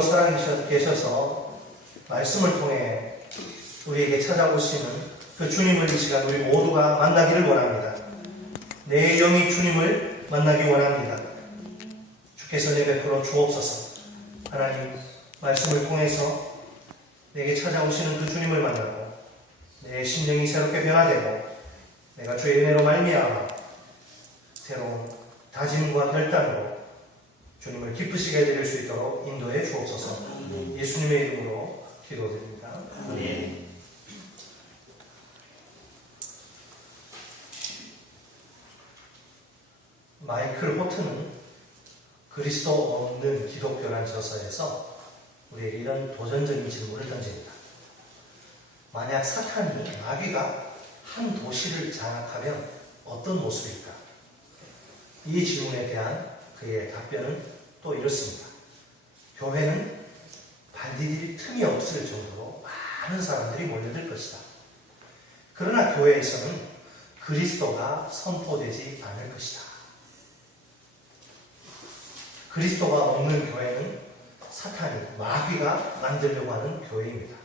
살아계셔서 말씀을 통해 우리에게 찾아오시는 그 주님을 이 시간 우리 모두가 만나기를 원합니다. 내 영이 주님을 만나기 원합니다. 주께서 내 베풀어 주옵소서. 하나님 말씀을 통해서 내게 찾아오시는 그 주님을 만나고 내 심령이 새롭게 변화되고 내가 주의 은혜로 말미암아 새로운 다짐과 결단으로 주님을 기쁘시게 해드릴 수 있도록 인도해 주옵소서. 예수님의 이름으로 기도드립니다. 아멘. 마이클 호트는 그리스도 없는 기독교란 저서에서 우리에게 이런 도전적인 질문을 던집니다. 만약 사탄이 마귀가 한 도시를 장악하면 어떤 모습일까? 이 질문에 대한 그의 답변은 또 이렇습니다. 교회는 발디딜 틈이 없을 정도로 많은 사람들이 몰려들 것이다. 그러나 교회에서는 그리스도가 선포되지 않을 것이다. 그리스도가 없는 교회는 사탄이, 마귀가 만들려고 하는 교회입니다.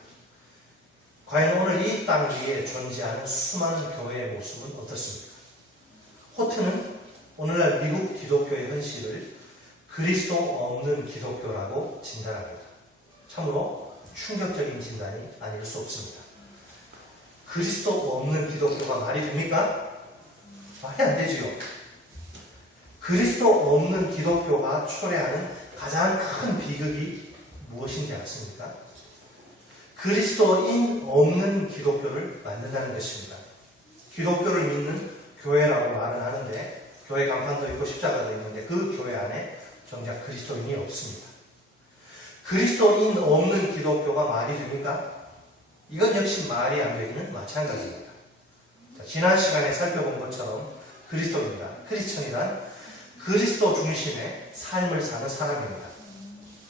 과연 오늘 이 땅 위에 존재하는 수많은 교회의 모습은 어떻습니까? 호트는 오늘날 미국 기독교의 현실을 그리스도 없는 기독교라고 진단합니다. 참으로 충격적인 진단이 아닐 수 없습니다. 그리스도 없는 기독교가 말이 됩니까? 말이 안 되지요. 그리스도 없는 기독교가 초래하는 가장 큰 비극이 무엇인지 아십니까? 그리스도인 없는 기독교를 만든다는 것입니다. 기독교를 믿는 교회라고 말은 하는데 교회 간판도 있고 십자가도 있는데 그 교회 안에 정작 그리스도인이 없습니다. 그리스도인 없는 기독교가 말이 됩니까? 이건 역시 말이 안 되기는 마찬가지입니다. 지난 시간에 살펴본 것처럼 크리스천이란 그리스도 중심의 삶을 사는 사람입니다.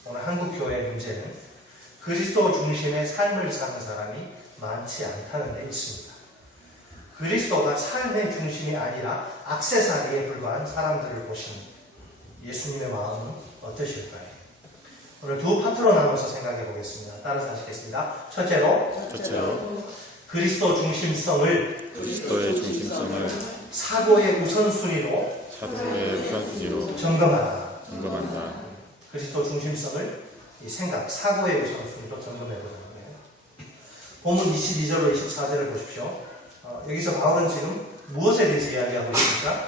오늘 한국 교회의 문제는 그리스도 중심의 삶을 사는 사람이 많지 않다는 데 있습니다. 그리스도가 삶의 중심이 아니라 액세서리에 불과한 사람들을 보시는 예수님의 마음은 어떠실까요? 오늘 두 파트로 나눠서 생각해 보겠습니다. 따라서 하시겠습니다. 첫째로 그리스도의 중심성을 사고의 우선순위로 점검한다. 그리스도 중심성을 이 생각, 사고의 우선순위로 점검해 보자는 거예요. 본문 22절로 24절을 보십시오. 여기서 바울은 지금 무엇에 대해서 이야기하고 있습니까?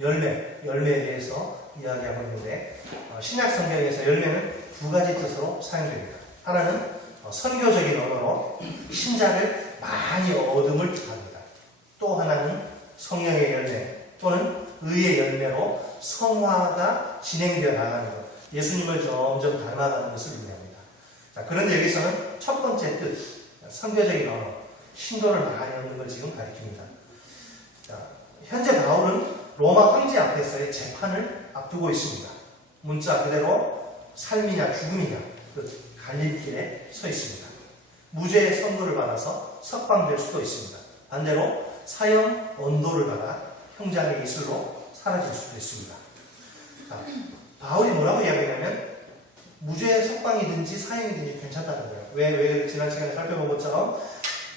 열매에 대해서 이야기하고 있는데 신약 성경에서 열매는 두 가지 뜻으로 사용됩니다. 하나는 선교적인 언어로 신자를 많이 얻음을 뜻합니다. 또 하나는 성령의 열매 또는 의의 열매로 성화가 진행되어 나가는 것, 예수님을 점점 닮아가는 것을 의미합니다. 자, 그런데 여기서는 첫 번째 뜻, 선교적인 언어, 신도를 많이 얻는 걸 지금 가리킵니다. 자, 현재 바울은 로마 황제 앞에서의 재판을 앞두고 있습니다. 문자 그대로 삶이냐 죽음이냐 그 갈림길에 서 있습니다. 무죄의 선고를 받아서 석방될 수도 있습니다. 반대로 사형 언도를 받아 형장의 이슬로 사라질 수도 있습니다. 자, 바울이 뭐라고 이야기하냐면 무죄의 석방이든지 사형이든지 괜찮다는 거예요. 왜 지난 시간에 살펴본 것처럼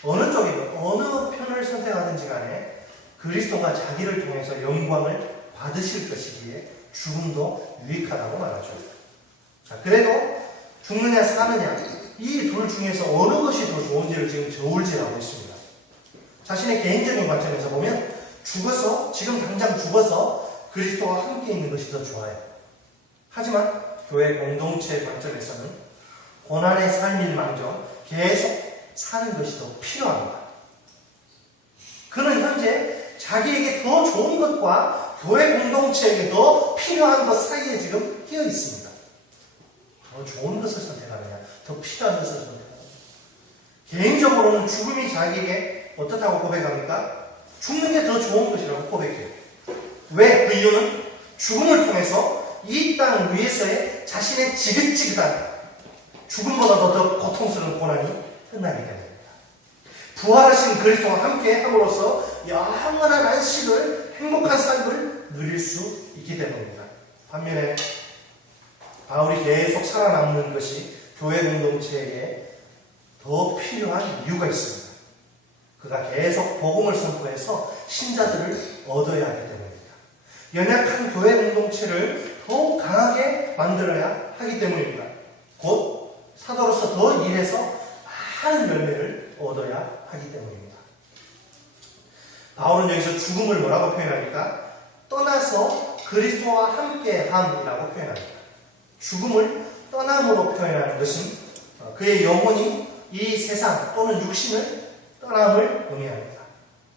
어느 쪽이든 어느 편을 선택하든지 간에 그리스도가 자기를 통해서 영광을 받으실 것이기에 죽음도 유익하다고 말하죠. 자, 그래도 죽느냐 사느냐 이 둘 중에서 어느 것이 더 좋은지를 지금 저울질하고 있습니다. 자신의 개인적인 관점에서 보면 지금 당장 죽어서 그리스도와 함께 있는 것이 더 좋아요. 하지만 교회 공동체 관점에서는 고난의 삶일망정 계속 사는 것이 더 필요합니다. 그는 현재 자기에게 더 좋은 것과 교회 공동체에게 더 필요한 것 사이에 지금 끼어 있습니다. 더 좋은 것을 선택하느냐, 더 필요한 것을 선택하느냐. 개인적으로는 죽음이 자기에게 어떻다고 고백합니까? 죽는 게 더 좋은 것이라고 고백해요. 왜? 그 이유는 죽음을 통해서 이 땅 위에서의 자신의 지긋지긋한 죽음보다도 더 고통스러운 고난이 끝나게 됩니다. 부활하신 그리스도와 함께 함으로써 영원한 안식을, 행복한 삶을 누릴 수 있기 때문입니다. 반면에 바울이 계속 살아남는 것이 교회 공동체에 더 필요한 이유가 있습니다. 그가 계속 복음을 선포해서 신자들을 얻어야 하기 때문입니다. 연약한 교회 공동체를 더욱 강하게 만들어야 하기 때문입니다. 곧 사도로서 더 일해서 많은 열매를 얻어야 하기 때문입니다. 바울은 여기서 죽음을 뭐라고 표현합니까? 떠나서 그리스도와 함께함이라고 표현합니다. 죽음을 떠남으로 표현하는 것은 그의 영혼이 이 세상 또는 육신을 떠남을 의미합니다.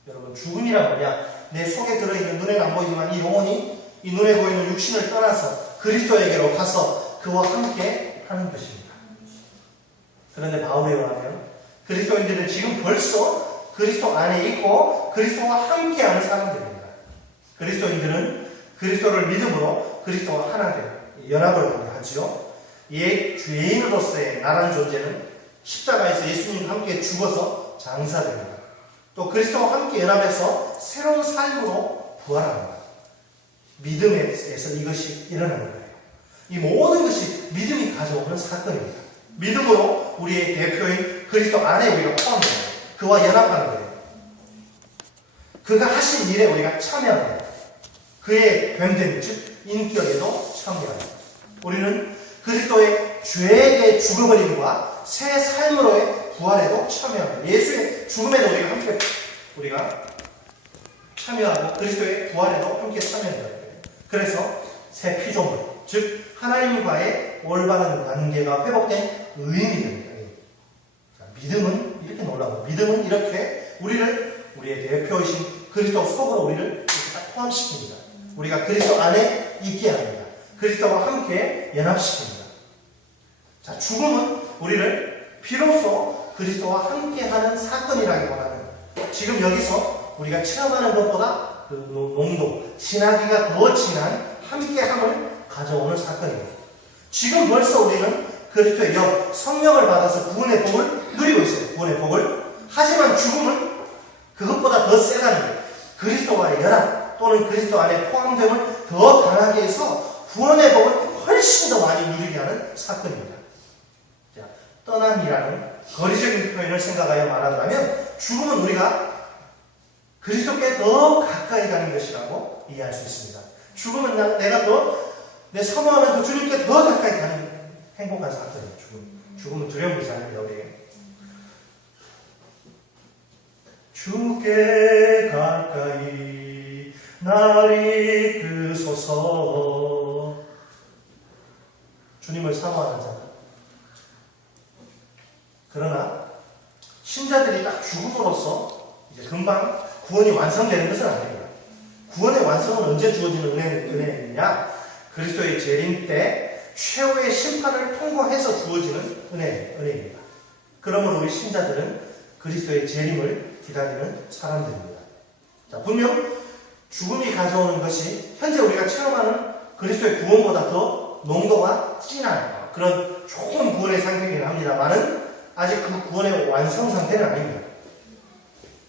여러분, 죽음이란 뭐냐? 내 속에 들어있는 눈에는 안 보이지만 이 영혼이 이 눈에 보이는 육신을 떠나서 그리스도에게로 가서 그와 함께 하는 것입니다. 그런데 바울에 의하면 그리스도인들은 지금 벌써 그리스도 안에 있고 그리스도와 함께하는 사람들입니다. 그리스도인들은 그리스도를 믿음으로 그리스도와 하나 된 연합을 하지요. 이에 죄인으로서의 나라는 존재는 십자가에서 예수님과 함께 죽어서 장사됩니다. 또 그리스도와 함께 연합해서 새로운 삶으로 부활합니다. 믿음에서 이것이 일어나는 거예요. 이 모든 것이 믿음이 가져오는 사건입니다. 믿음으로 우리의 대표인 그리스도 안에 우리가 포함돼요. 그와 연합하는 거예요. 그가 하신 일에 우리가 참여하는 거예요. 그의 변된 즉 인격에도 참여합니다. 우리는 그리스도의 죄에 죽어버림과 새 삶으로의 부활에도 참여합니다. 예수의 죽음에도 우리가 참여하고 그리스도의 부활에도 함께 참여한다. 그래서 새 피조물, 즉 하나님과의 올바른 관계가 회복된 의인이 됩니다. 자, 믿음은 이렇게 놀라워요. 믿음은 이렇게 우리의 대표이신 그리스도 속으로 우리를 이렇게 딱 포함시킵니다. 우리가 그리스도 안에 있게 합니다. 그리스도와 함께 연합시킵니다. 자, 죽음은 우리를 비로소 그리스도와 함께하는 사건이라기보다는 지금 여기서 우리가 체험하는 것보다 그 농도, 지나기가 더 진한 함께함을 가져오는 사건입니다. 지금 벌써 우리는 그리스도의 영, 성령을 받아서 구원의 복을 누리고 있어요. 구원의 복을. 하지만 죽음은 그것보다 더 세다는 거예요. 그리스도와의 연합 또는 그리스도 안에 포함됨을 더 강하게 해서 구원의 복을 훨씬 더 많이 누리게 하는 사건입니다. 자, 떠남이라는 거리적인 표현을 생각하여 말하자면 죽음은 우리가 그리스도께 더 가까이 가는 것이라고 이해할 수 있습니다. 죽음은 내가 내 사모하는 그 주님께 더 가까이 가는 행복한 사건이에요. 죽음은 두려운 것이 아닙니다. 우리에게. 주께 가까이 날 이끄소서. 주님을 사모하는 자. 그러나 신자들이 딱 죽음으로써 이제 금방 구원이 완성되는 것은 아닙니다. 구원의 완성은 언제 주어지는 은혜이냐? 그리스도의 재림 때 최후의 심판을 통과해서 주어지는 은혜입니다. 그러므로 우리 신자들은 그리스도의 재림을 기다리는 사람들입니다. 자, 분명 죽음이 가져오는 것이 현재 우리가 체험하는 그리스도의 구원보다 더 농도가 진한 그런 좋은 구원의 상태이긴 합니다만은 아직 그 구원의 완성 상태는 아닙니다.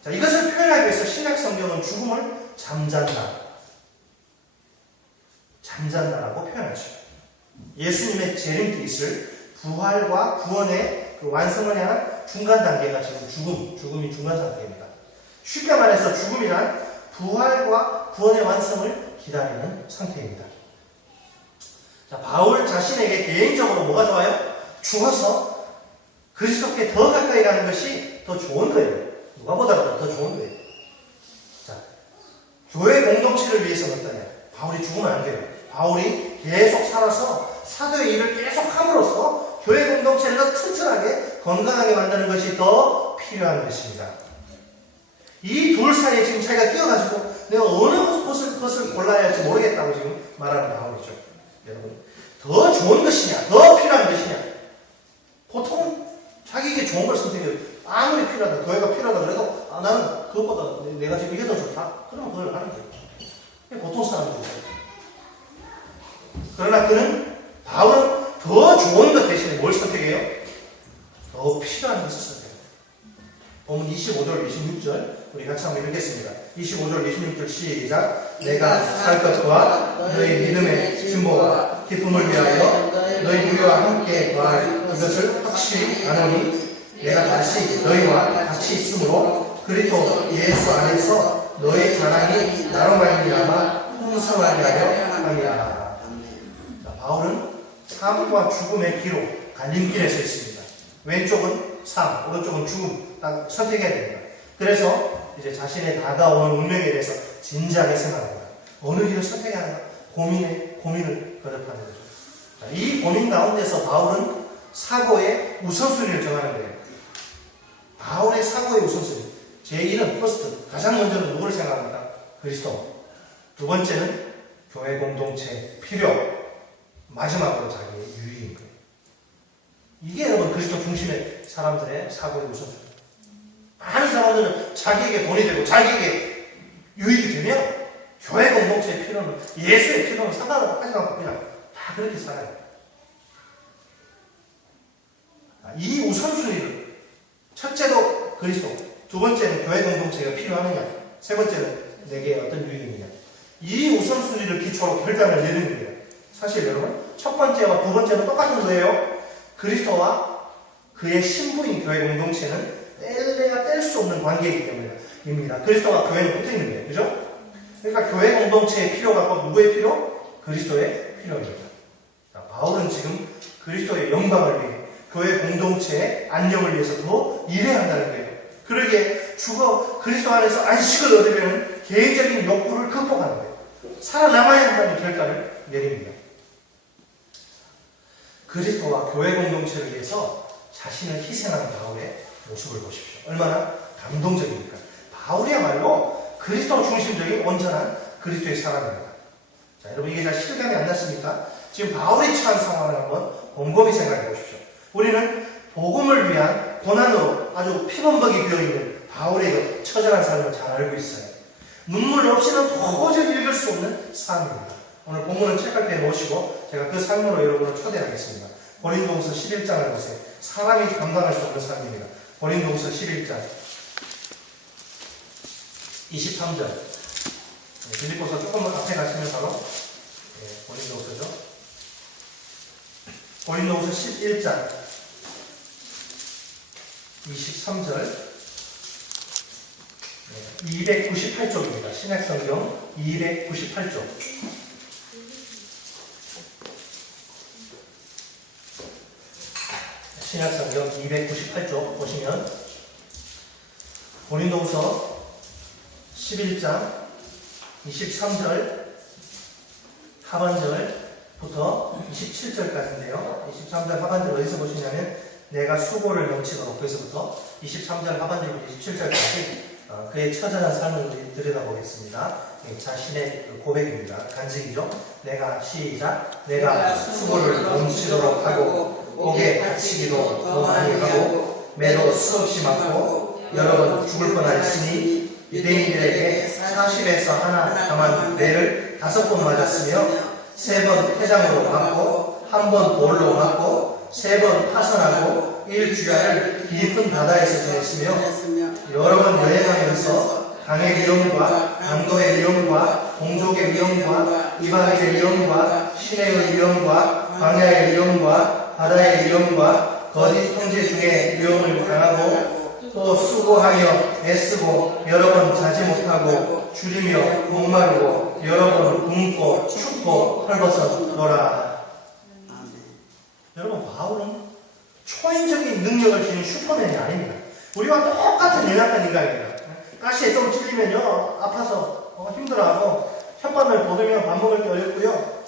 자, 이것을 표현하기 위해서 신약 성경은 죽음을 잠잔다라고 표현하죠. 예수님의 재림 때 있을 부활과 구원의 그 완성을 향한 중간 단계가 지금 죽음이 중간 상태입니다. 쉽게 말해서 죽음이란 부활과 구원의 완성을 기다리는 상태입니다. 자, 바울 자신에게 개인적으로 뭐가 좋아요? 죽어서 그리스도께 더 가까이 가는 것이 더 좋은 거예요. 누가보다도 더 좋은 거예요. 자, 교회 공동체를 위해서는 어떠냐? 바울이 죽으면 안 돼요. 바울이 계속 살아서 사도의 일을 계속 함으로써 교회 공동체를 더 튼튼하게 건강하게 만드는 것이 더 필요한 것입니다. 이 둘 사이에 지금 자기가 뛰어가지고 내가 어느 것을 골라야 할지 모르겠다고 지금 말하는 바울이죠. 여러분, 더 좋은 것이냐, 더 필요한 것이냐. 보통 자기에게 좋은 걸 선택해요. 아무리 필요하다, 교회가 필요하다 그래도 나는 그것보다 내가 지금 이게 더 좋다. 그러면 그걸 하는 거예요. 보통 사람들이죠. 그러나 바울은 더 좋은 것 대신에 뭘 선택해요? 더 필요한 것을 선택해요. 본문 25절, 26절 우리 같이 한번 읽겠습니다. 25절, 26절 시작. 내가 살 것과 너의 믿음의 진보와 기쁨을 위하여 너희 우리와 함께 거할 이것을 확실히 아노니 내가 다시 너희와 같이 있으므로 그리스도 예수 안에서 너희 자랑이 나로 말미암아 풍성하게 하려 함이라. 바울은 삶과 죽음의 기로 갈림길에 서 있습니다. 왼쪽은 삶, 오른쪽은 죽음 딱 선택해야 됩니다. 그래서 이제 자신의 다가오는 운명에 대해서 진지하게 생각합니다. 어느 길을 선택해야 하나 고민을 거듭하는 거죠. 이 고민 가운데서 바울은 사고의 우선순위를 정하는 거예요. 바울의 사고의 우선순위. 제1은 퍼스트. 가장 먼저는 누구를 생각합니까? 그리스도. 두 번째는 교회 공동체 필요. 마지막으로 자기의 유익인 거예요. 이게 여러분 그리스도 중심의 사람들의 사고의 우선순위. 많은 사람들은 자기에게 돈이 되고 자기에게 유익이 되면 교회 공동체의 필요는 예수의 필요는 상관을 하지 않고 그냥 다 그렇게 살아요. 이 우선순위를 첫째로 그리스도, 두 번째는 교회 공동체가 필요하느냐, 세 번째는 내게 어떤 유익이냐. 이 우선순위를 기초로 결단을 내리는 거예요. 사실 여러분 첫 번째와 두 번째는 똑같은 거예요. 그리스도와 그의 신부인 교회 공동체는 뗄래야 뗄 수 없는 관계이기 때문입니다. 그리스도와 교회는 붙어 있는 거예요. 그죠? 그러니까 교회 공동체의 필요가 곧 누구의 필요? 그리스도의 필요입니다. 바울은 지금 그리스도의 영광을 위해 교회 공동체의 안녕을 위해서 더 일해야 한다는 거예요. 그러기에 그리스도 안에서 안식을 얻으려는 개인적인 욕구를 극복하는 거예요. 살아남아야 한다는 결단을 내립니다. 그리스도와 교회 공동체를 위해서 자신을 희생하는 바울의 모습을 보십시오. 얼마나 감동적입니까? 바울이야말로 그리스도 중심적인 온전한 그리스도의 사람입니다. 자, 여러분 이게 잘 실감이 안 났습니까? 지금 바울이 처한 상황을 한번 곰곰이 생각해 보십시오. 우리는 복음을 위한 고난으로 아주 피범벅이 되어있는 바울의 그 처절한 삶을 잘 알고 있어요. 눈물 없이는 도저히 읽을 수 없는 삶입니다. 오늘 본문을 책갈피에 놓으시고 제가 그 삶으로 여러분을 초대하겠습니다. 고린도후서 11장을 보세요. 사람이 감당할 수 없는 삶입니다. 고린도후서 11장 23절. 빌립보서 조금 앞에 가시면 바로 고린도후서죠. 고린도후서 11장 23절 298쪽입니다. 신약성경 298쪽. 신약성경 298쪽 보시면 고린도후서 11장 23절 하반절부터 27절까지인데요. 23절 하반절 어디서 보시냐면 내가 수고를 넘치도록 거기서부터 23절 하반절부터 27절까지 그의 처절한 삶을 들여다보겠습니다. 자신의 고백입니다. 간증이죠. 시작. 내가 수고를 넘치도록 하고 옥에 갇히기도 더 많이 하고 매도 수없이 맞고 여러 번 죽을 뻔하였으니 유대인들에게 40에서 하나 당한 매를 5번 맞았으며 3번 태장으로 맞고 1번 돌로 맞고 3번 파선하고 1주야를 깊은 바다에서 지냈으며 여러 번 여행하면서 강의 위험과 강도의 위험과 동족의 위험과 이방인의 위험과 시내의 위험과 광야의 위험과 바다의 위험과 거짓 형제 중에 위험을 당하고 또 수고하며 애쓰고 여러 번 자지 못하고 줄이며 목마르고 여러 번 굶고 춥고 헐벗었노라. 여러분 바울은 초인적인 능력을 지닌 슈퍼맨이 아닙니다. 우리와 똑같은 연약한 인간입니다. 가시에 좀 찔리면요 아파서 힘들어하고 혓바늘 보들며 밥 먹을 게 어렵고요.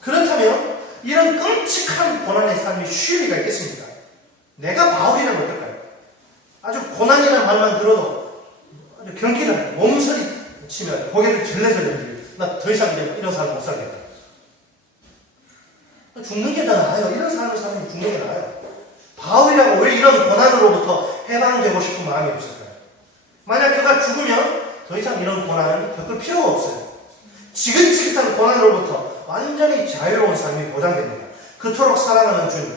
그렇다면 이런 끔찍한 고난의 삶이 쉴 리가 있겠습니까? 내가 바울이라면 어떨까요? 아주 고난이라는 말만 들어도 아주 경기를 몸서리 치면 고개를 절레절레 나 더 이상 이런 삶을 못 살겠다. 죽는 게 더 나아요. 이런 삶을 살면 죽는 게 나아요. 바울이라고 왜 이런 고난으로부터 해방되고 싶은 마음이 없을까요? 만약 그가 죽으면 더 이상 이런 고난을 겪을 필요가 없어요. 지긋지긋한 고난으로부터 완전히 자유로운 삶이 보장됩니다. 그토록 사랑하는 주님,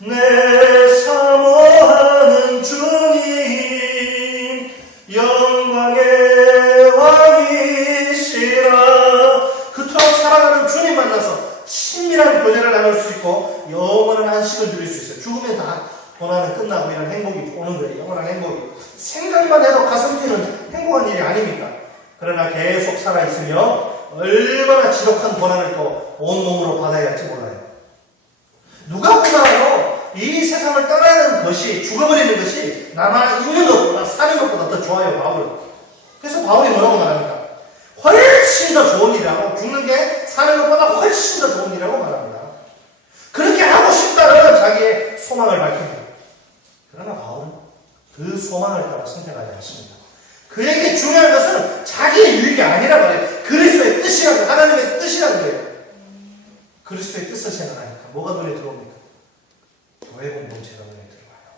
내 사모하는 주님, 영광의 왕이시라. 그토록 사랑하는 주님 만나서 친밀한 교제를 나눌 수 영원한 안식을 누릴 수 있어요. 죽으면 다 고난은 끝나고 이런 행복이 오는 거예요. 영원한 행복이. 생각만 해도 가슴 뛰는 행복한 일이 아닙니까? 그러나 계속 살아있으며 얼마나 지독한 고난을 또 온몸으로 받아야 할지 몰라요. 누가 보나요? 이 세상을 떠나는 것이, 죽어버리는 것이 남아 있는 것보다, 사는 것보다 더 좋아요, 바울은. 그래서 바울이 뭐라고 말합니까? 훨씬 더 좋은 일이라고, 죽는 게 사는 것보다 훨씬 더 좋은 일이라고 말합니다. 그렇게 하고 싶다는 자기의 소망을 밝힙니다. 그러나 바울은 그 소망을 따라 선택하지 않습니다. 그에게 중요한 것은 자기의 유익이 아니라 말이에요. 그리스도의 뜻이라는, 하나님의 뜻이라는 거예요. 그리스도의 뜻을 생각하니까 뭐가 눈에 들어옵니까? 교회 공동체가 눈에 들어와요.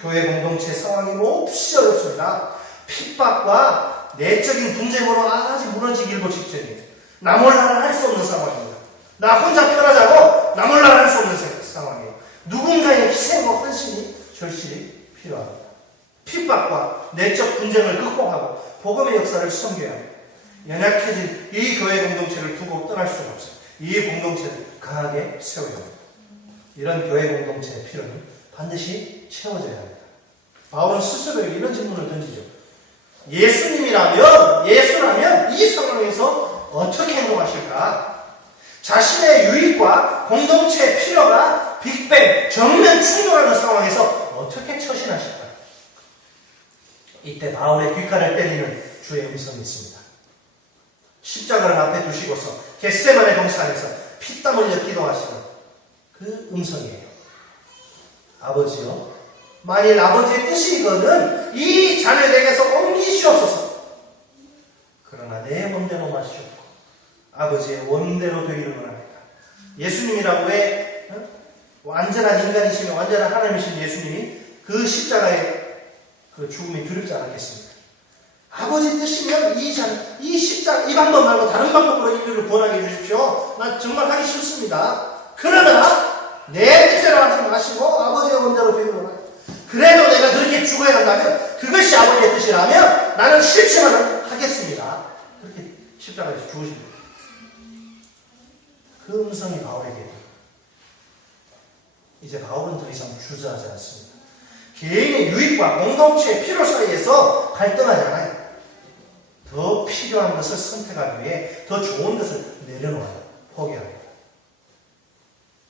교회 공동체 상황이 몹시 어렵습니다. 핍박과 내적인 분쟁으로 아주 무너지기 일보 직전이에요. 나 몰라라 할 수 없는 상황입니다. 나 혼자 편하자고 나 몰라라 할 수 없는 상황이에요. 누군가의 희생과 헌신이 절실히 필요합니다. 핍박과 내적 분쟁을 극복하고 복음의 역사를 섬겨야 합니다. 연약해진 이 교회 공동체를 두고 떠날 수가 없어요. 이 공동체를 강하게 세워야 합니다. 이런 교회 공동체의 필요는 반드시 채워져야 합니다. 바울은 스스로에게 이런 질문을 던지죠. 예수라면 이 상황에서 어떻게 행동하실까? 자신의 유익과 공동체의 필요가 빅뱅, 정면 충돌하는 상황에서 어떻게 처신하실까? 이때 바울의 귓가를 때리는 주의 음성이 있습니다. 십자가를 앞에 두시고서 겟세마네 동산에서 피땀 흘려 기도하시는 그 음성이에요. 아버지요, 만일 아버지의 뜻이거든 이 잔을 내게서 옮기시옵소서. 그러나 내 원대로 마시옵고 아버지의 원대로 되기를 원합니다. 예수님이라고 왜 완전한 인간이시며 완전한 하나님이신 예수님이 그 십자가의 그 죽음이 두렵지 않았겠습니까? 아버지 뜻이면 이 십자가, 이 방법 말고 다른 방법으로 인류를 구원하게 해주십시오. 나 정말 하기 싫습니다. 그러나 내 뜻대로 하지 마시고 아버지의 원대로 되기를 원합니다. 그래도 내가 그렇게 죽어야 한다면 그것이 아버지의 뜻이라면 나는 싫지만은 하겠습니다. 그렇게 십자가에서 죽으십니다. 그 음성이 바울에게 이제 바울은 더 이상 주저하지 않습니다. 개인의 유익과 공동체의 필요 사이에서 갈등하지 않아요. 더 필요한 것을 선택하기 위해 더 좋은 것을 내려놓아요. 포기합니다.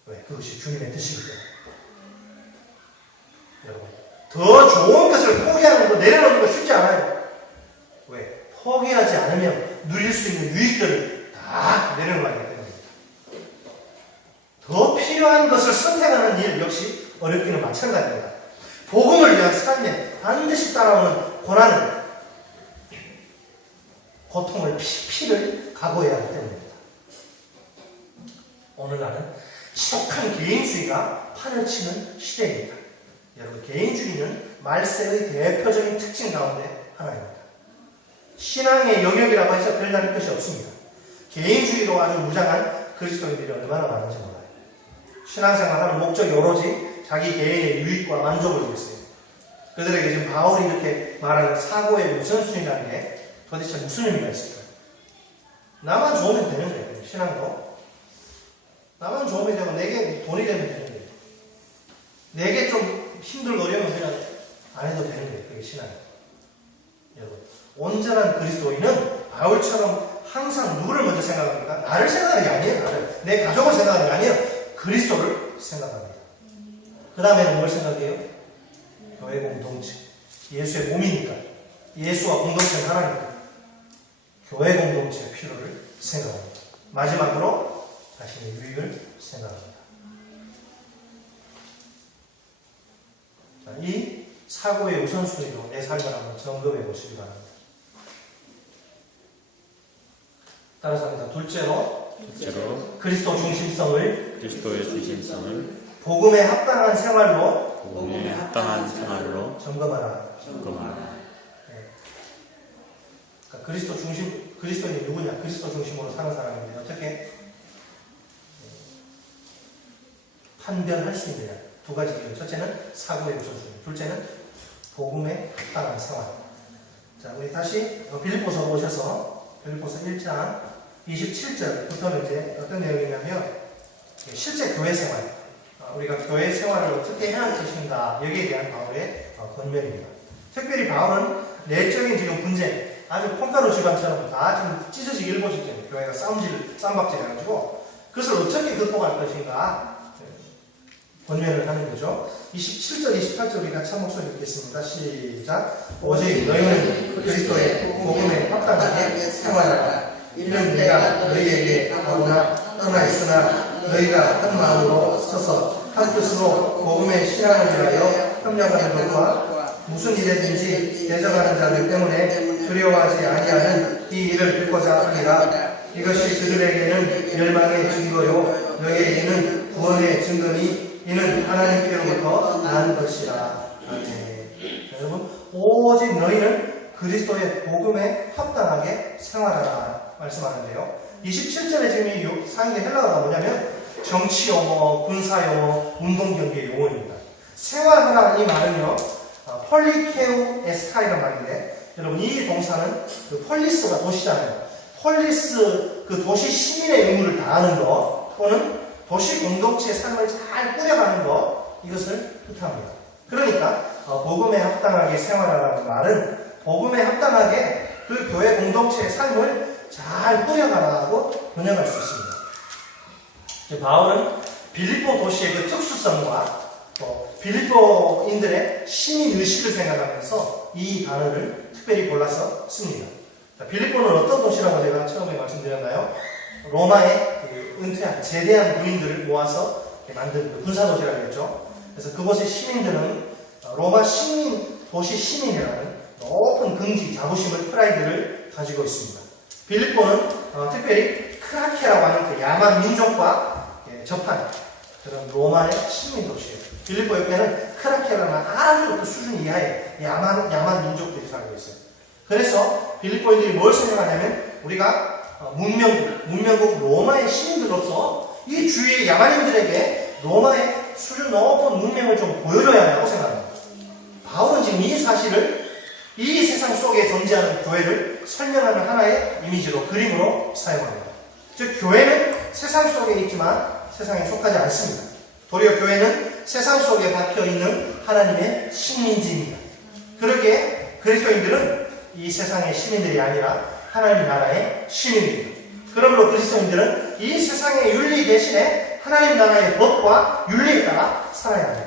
왜? 그것이 주님의 뜻이기 때문에. 여러분, 더 좋은 것을 포기하는 거, 내려놓는 거 쉽지 않아요. 왜? 포기하지 않으면 누릴 수 있는 유익들을 다 내려놓아야 됩니다. 더 필요한 것을 선택하는 일 역시 어렵기는 마찬가지입니다. 복음을 위한 삶에 반드시 따라오는 고난은 고통을 피를 각오해야 하기 때문입니다. 오늘날은 시독한 개인주의가 판을 치는 시대입니다. 여러분, 개인주의는 말세의 대표적인 특징 가운데 하나입니다. 신앙의 영역이라고 해서 별다른 것이 없습니다. 개인주의로 아주 무장한 그리스도인들이 얼마나 많은지 몰라요. 신앙생활하는 목적이 오로지 자기 개인의 유익과 만족을 위해서요. 그들에게 지금 바울이 이렇게 말하는 사고의 우선순위라는 게 도대체 무슨 의미가 있을까요? 나만 좋으면 되는 거예요. 신앙도. 나만 좋으면 되고 내게 돈이 되면 되는 거예요. 내게 좀 힘들고 어려우면 그냥 안 해도 되는 거예요. 그게 신앙이에요. 여러분, 온전한 그리스도인은 바울처럼 항상 누구를 먼저 생각합니까? 나를 생각하는 게 아니에요. 나를. 내 가족을 생각하는 게 아니에요. 그리스도를 생각합니다. 그 다음에는 뭘 생각해요? 교회 공동체. 예수의 몸이니까. 예수와 공동체는 하나니까. 교회 공동체의 필요를 생각합니다. 마지막으로 자신의 유익을 생각합니다. 자, 이 사고의 우선순위로 내 삶을 한번 점검해 보시기 바랍니다. 따라서 합니다. 둘째로 그리스도의 중심성을 복음에 합당한 생활로 점검하라. 네. 그러니까 그리스도인이 누구냐? 그리스도 중심으로 사는 사람인데 어떻게 판별할 수 있느냐? 두 가지 기준. 첫째는 사고의 우선순위, 둘째는 복음에 합당한 생활. 자, 우리 다시 빌립보서 오셔서 빌립보서 1장 27절부터는 이제 어떤 내용이냐면 실제 교회 생활, 우리가 교회 생활을 어떻게 해야 할 것인가 여기에 대한 바울의 권면입니다. 특별히 바울은 내적인 지금 분쟁, 아주 콩가루 집안처럼 다 지금 찢어지기 일보 직전에 교회가 쌈박질 해가지고 그것을 어떻게 극복할 것인가 권면을 하는 거죠. 27절, 28절 우리 같이 한 목소리 읽겠습니다. 시작. 오직 너희는 그리스도의 복음에 합당하게 생활하라. 이는 내가 너희에게 하오나 떠나 있으나 너희가 한 마음으로 서서 한 뜻으로 복음의 신앙을 위하여 협력하는 것과 무슨 일에든지 대적하는 자들 때문에 두려워하지 아니하는 이 일을 듣고자 하리라. 이것이 그들에게는 멸망의 증거요 너희에게는 구원의 증거니 이는 하나님께로부터 난 것이라. 아멘. 여러분, 오직 너희는 그리스도의 복음에 합당하게 생활하라 말씀하는데요. 27절에 지금 이 사용된 헬라어가 뭐냐면 정치 용어, 군사 용어, 운동 경계 용어입니다. 생활하라 이 말은요, 폴리케우 에스카이라는 말인데, 여러분 이 동사는 그 폴리스가 도시잖아요. 폴리스 그 도시 시민의 의무를 다하는 것 또는 도시 공동체의 삶을 잘 꾸려가는 것 이것을 뜻합니다. 그러니까 복음에 합당하게 생활하라는 말은 복음에 합당하게 그 교회 공동체의 삶을 잘 꾸려가라고 번역할 수 있습니다. 바울은 빌립보 도시의 그 특수성과 빌립보인들의 시민의식을 생각하면서 이 단어를 특별히 골라서 씁니다. 빌립보는 어떤 도시라고 제가 처음에 말씀드렸나요? 로마의 그 은퇴한, 제대한 부인들을 모아서 만든 군사도시라고 했죠. 그래서 그곳의 시민들은 로마 도시 시민이라는 높은 긍지, 자부심을, 프라이드를 가지고 있습니다. 빌립보는 특별히 크라케라고 하는 그 야만 민족과 접한 그런 로마의 시민 도시예요. 빌립보 옆에는 크라케라는 아주 그 수준 이하의 야만 민족들이 살고 있어요. 그래서 빌립보인들이 뭘 생각하냐면 우리가 문명국 로마의 시민들로서 이 주위의 야만인들에게 로마의 수준 높은 문명을 좀 보여줘야 한다고 생각합니다. 바울은 지금 이 사실을 이 세상 속에 존재하는 교회를 설명하는 하나의 이미지로, 그림으로 사용합니다. 즉 교회는 세상 속에 있지만 세상에 속하지 않습니다. 도리어 교회는 세상 속에 박혀있는 하나님의 식민지입니다. 그러기에 그리스도인들은 이 세상의 시민들이 아니라 하나님 나라의 시민입니다. 그러므로 그리스도인들은 이 세상의 윤리 대신에 하나님 나라의 법과 윤리에 따라 살아야 합니다.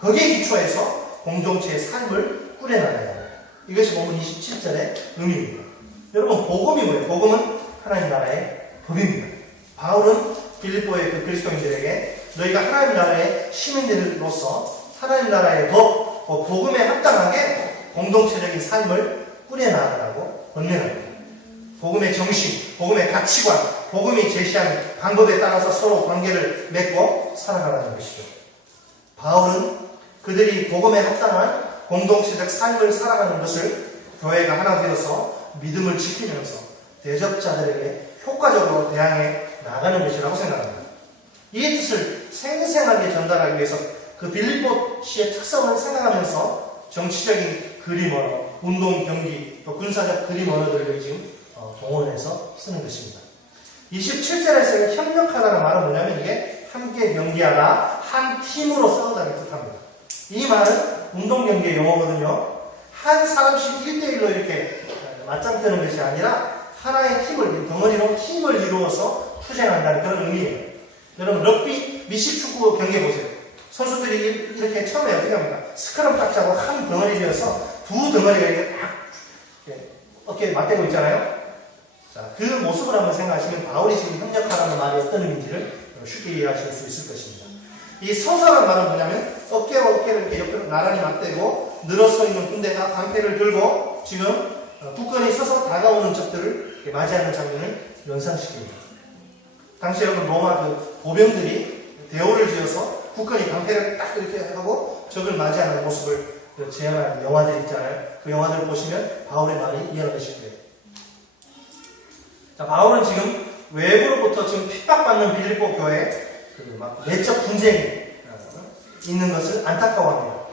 거기에 기초해서 공동체의 삶을 꾸려나가야 합니다. 이것이 본문 27절의 의미입니다. 여러분, 복음이 뭐예요? 복음은 하나님 나라의 법입니다. 바울은 빌립보의 그 그리스도인들에게 너희가 하나님 나라의 시민들로서 하나님 나라의 법, 복음에 합당하게 공동체적인 삶을 꾸려나가라고 권면합니다. 복음의 정신, 복음의 가치관, 복음이 제시한 방법에 따라서 서로 관계를 맺고 살아가라는 것이죠. 바울은 그들이 복음에 합당한 공동체적 삶을 살아가는 것을 교회가 하나 되어서 믿음을 지키면서 대적자들에게 효과적으로 대항해 나가는 것이라고 생각합니다. 이 뜻을 생생하게 전달하기 위해서 그 빌립보시의 특성을 생각하면서 정치적인 그림 언어, 운동 경기, 또 군사적 그림 언어들을 지금 동원해서 쓰는 것입니다. 27절에서 협력하다는 말은 뭐냐면 이게 함께 경기하다, 한 팀으로 싸우다를 뜻합니다. 이 말은 운동 경기의 용어거든요. 한 사람씩 1대1로 이렇게 맞짱 뜨는 것이 아니라 하나의 팀을, 덩어리로 팀을 이루어서 투쟁한다는 그런 의미예요. 여러분, 럭비 미식축구 경기 보세요. 선수들이 이렇게 처음에 어떻게 합니까? 스크럼 딱 잡고 한 덩어리 되어서 두 덩어리가 이렇게 딱 어깨에 맞대고 있잖아요. 자, 그 모습을 한번 생각하시면 바울이 지금 협력하라는 말이 어떤 의미인지를 쉽게 이해하실 수 있을 것입니다. 이 서서란 말은 뭐냐면 어깨와 어깨를 이렇게 옆으로 나란히 맞대고 늘어서 있는 군대가 방패를 들고 지금 굳건히 서서 다가오는 적들을 맞이하는 장면을 연상시킵니다. 당시 여러분 로마 그 보병들이 대오를 지어서 굳건히 방패를 딱 이렇게 하고 적을 맞이하는 모습을 재현하는 영화들 있잖아요. 그 영화들을 보시면 바울의 말이 이해하기 쉽게. 자, 바울은 지금 외부로부터 지금 핍박받는 빌립보 교회에 막 내적 분쟁이 있는 것을 안타까워합니다.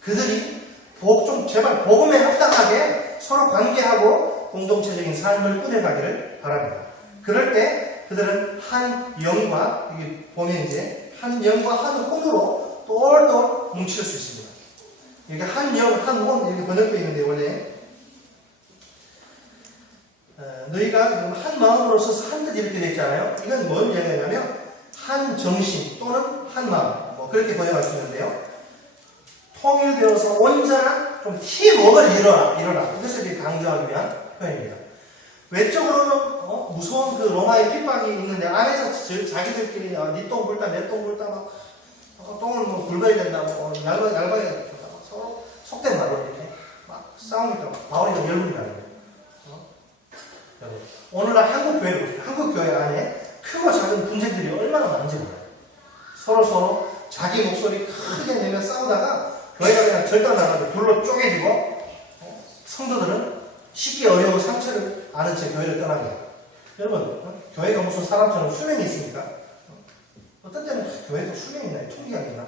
그들이 좀 제발 복음에 합당하게 서로 관계하고 공동체적인 삶을 꾸려가기를 바랍니다. 그럴 때 그들은 한 영과 여기 보면 이제 한 영과 한 혼으로 똘똘 뭉칠 수 있습니다. 이게 한 영, 한 혼 이렇게 번역되어 있는데 원래 너희가 한 마음으로 써서 한 뜻 이렇게 되어 있잖아요. 이건 뭘 이야기하냐면 한 정신 또는 한 마음 뭐 그렇게 번역할 수 있는데요. 통일되어서 온전한 좀 팀워크를 이뤄라. 이것을 이렇게 강조하기 위한 표현입니다. 외적으로는 무서운 그 로마의 핍박이 있는데 안에서 자기들끼리 네 똥 굴다 내 똥 굴다 막 똥을 뭐 굴러야 된다 뭐 얄바야 된다 서로 속된 말로 이렇게 막 싸우니까 바울이가 열불이 나는 거예요. 오늘날 한국 교회를 보십시오. 한국 교회 안에 크고 작은 분쟁들이 얼마나 많은지 몰라요. 서로 자기 목소리 크게 내며 싸우다가 교회가 그냥 절단나가지고 둘로 쪼개지고 성도들은 쉽게 어려운 상처를 아는 채 교회를 떠나게 해요. 여러분 교회가 무슨 사람처럼 수명이 있습니까? 어떤 때는 교회도 수명이 있나요? 통기가 있나?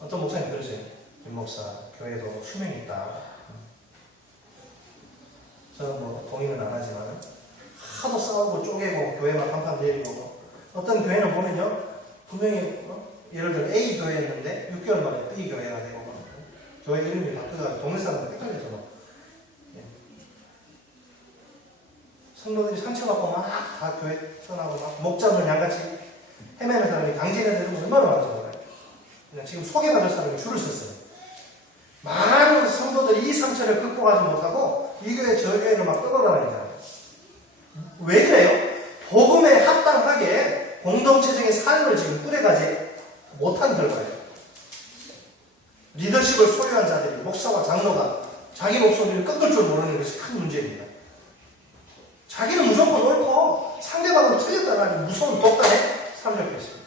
어떤 목사님 그러세요. 김 목사 교회도 수명이 있다. 저는 뭐 동의는 안 하지만 하도 싸우고 쪼개고 교회만 한판 내리고 어떤 교회는 보면요 분명히 예를 들어 A 교회였는데 6개월 만에 B 교회가 되고 교회 이름이 바뀌어서 동네 사람들 헷갈리죠. 성도들이 상처받고 막 다 교회 떠나고 막 목자들 양같이 헤매는 사람이 강제는 되는 거 얼마나 많은지 몰라요. 그냥 지금 소개받을 사람이 줄을 섰어요. 많은 성도들이 이 상처를 극복하지 못하고 이 교회 저 교회를 막 떠돌아다니잖아요. 왜 그래요? 복음에 합당하게 공동체적인 삶을 지금 꾸려가지 못한 결과예요. 리더십을 소유한 자들이 목사와 장로가 자기 목소리를 꺾을 줄 모르는 것이 큰 문제입니다. 자기는 무조건 옳고 상대방은 틀렸다는 무서운 독단에 사로잡혔습니다.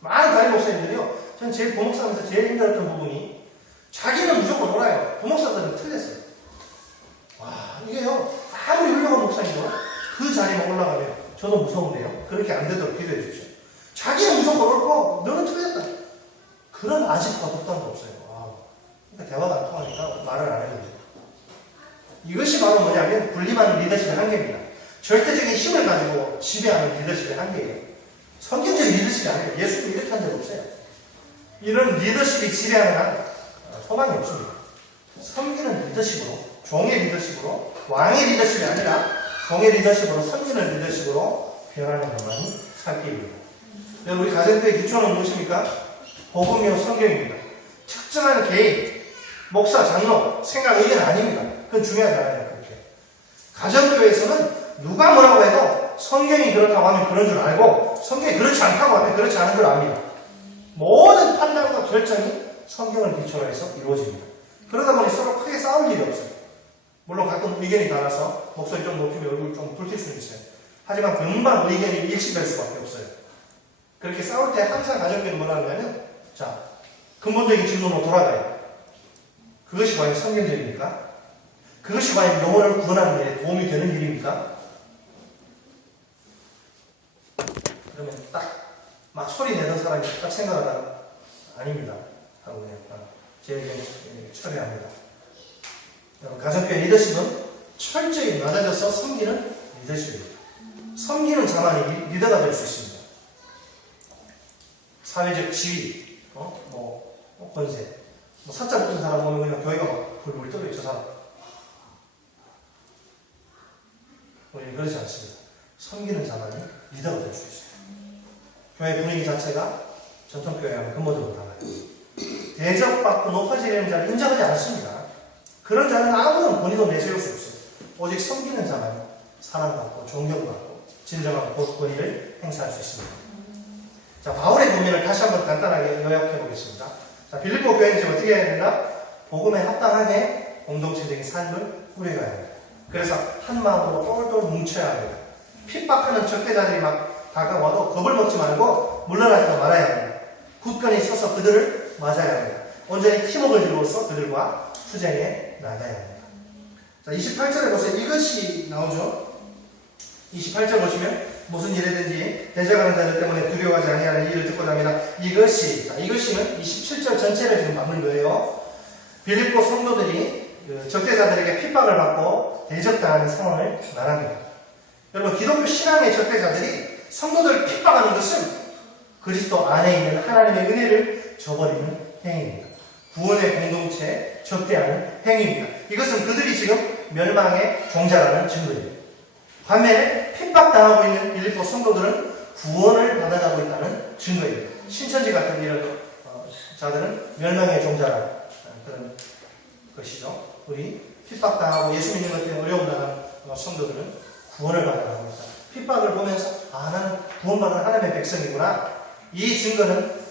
많은 다른 목사님들이요. 전 제일 부목사하면서 제일 힘들었던 부분이 자기는 무조건 옳아요. 부목사들은 틀렸어요. 와 이게요. 아무리 훌륭한 목사님도 그 자리에 올라가면 저도 무서운데요. 그렇게 안 되도록 기도해 주십시오. 자기는 무조건 옳고 너는 틀렸다. 그런 아직과 독단도 없어요. 그러니까 대화가 안 통하니까 말을 안 해도 돼요. 이것이 바로 뭐냐면 군림하는 리더십의 한계입니다. 절대적인 힘을 가지고 지배하는 리더십의 한계예요. 성경적인 리더십이 아니에요. 예수님 이렇게 한 적 없어요. 이런 리더십이 지배하는 한 소망이 없습니다. 섬기는 리더십으로, 종의 리더십으로, 왕의 리더십이 아니라 종의 리더십으로, 섬기는 리더십으로 변하는 것만이 살 길입니다. 우리 가정교회 기초는 무엇입니까? 복음이요 성경입니다. 특정한 개인, 목사, 장로, 생각, 의견 아닙니다. 그건 중요하지 않아요. 그렇게. 가정교회에서는 누가 뭐라고 해도 성경이 그렇다고 하면 그런 줄 알고 성경이 그렇지 않다고 하면 그렇지 않은 줄 압니다. 모든 판단과 결정이 성경을 기초로 해서 이루어집니다. 그러다 보니 서로 크게 싸울 일이 없어요. 물론 가끔 의견이 달라서 목소리 좀 높이면 얼굴 좀 붉힐 수는 있어요. 하지만 금방 의견이 일치될 수밖에 없어요. 그렇게 싸울 때 항상 가정교회는 뭐라 하냐면 자, 근본적인 질문으로 돌아가요. 그것이 과연 성경적입니까? 그것이 과연 영혼을 구원하는 데 도움이 되는 일입니까? 그러면 딱 막 소리 내던 사람이 딱 생각하다가 아닙니다. 하고 그냥 제 의견을 처리합니다. 여러분 가정교회 리더십은 철저히 낮아져서 섬기는 리더십입니다. 섬기는 자만이 리더가 될 수 있습니다. 사회적 지위, 권세, 사자 붙은 사람 보면 그냥 교회가 막 불불 떠요. 저 사람. 우리는 그렇지 않습니다. 섬기는 자만이 리더가 될 수 있어요. 교회 분위기 자체가 전통교회와는 근본적으로 달라요. 대접받고 높아지려는 자를 인정하지 않습니다. 그런 자는 아무런 권위도 내세울 수 없어요. 오직 섬기는 자만 사랑받고 존경받고 진정한 권위를 행사할 수 있습니다. 자, 바울의 본면을 다시 한번 간단하게 요약해 보겠습니다. 자, 빌립보 교회는 지금 어떻게 해야 된다? 복음에 합당하게 공동체적인 삶을 꾸려가야 합니다. 그래서 한 마음으로 똘똘 뭉쳐야 합니다. 핍박하는 적대자들이 막 다가와도 겁을 먹지 말고 물러나지 말아야 합니다. 굳건히 서서 그들을 맞아야 합니다. 온전히 팀워크를 이루어서 그들과 투쟁에 나가야 합니다. 자, 28절에 보세요. 이것이 나오죠. 28절 보시면 무슨 일이든지 대적하는 자들 때문에 두려워하지 아니하는 일을 듣고자 합니다. 이것이, 자, 이것이는 27절 전체를 지금 담는 거예요. 빌립보 성도들이 적대자들에게 핍박을 받고 대적당하는 상황을 말합니다. 여러분 기독교 신앙의 적대자들이 성도들 핍박하는 것은 그리스도 안에 있는 하나님의 은혜를 저버리는 행위입니다. 구원의 공동체에 적대하는 행위입니다. 이것은 그들이 지금 멸망의 종자라는 증거예요. 반면에 핍박당하고 있는 빌립보 성도들은 구원을 받아가고 있다는 증거예요. 신천지 같은 이런 자들은 멸망의 종자라는 그런 것이죠. 우리 핍박당하고 예수 믿는 것 때문에 어려움 당하는 성도들은 구원을 받아가고 있다. 핍박을 보면서 나는 구원받은 하나님의 백성이구나. 이 증거는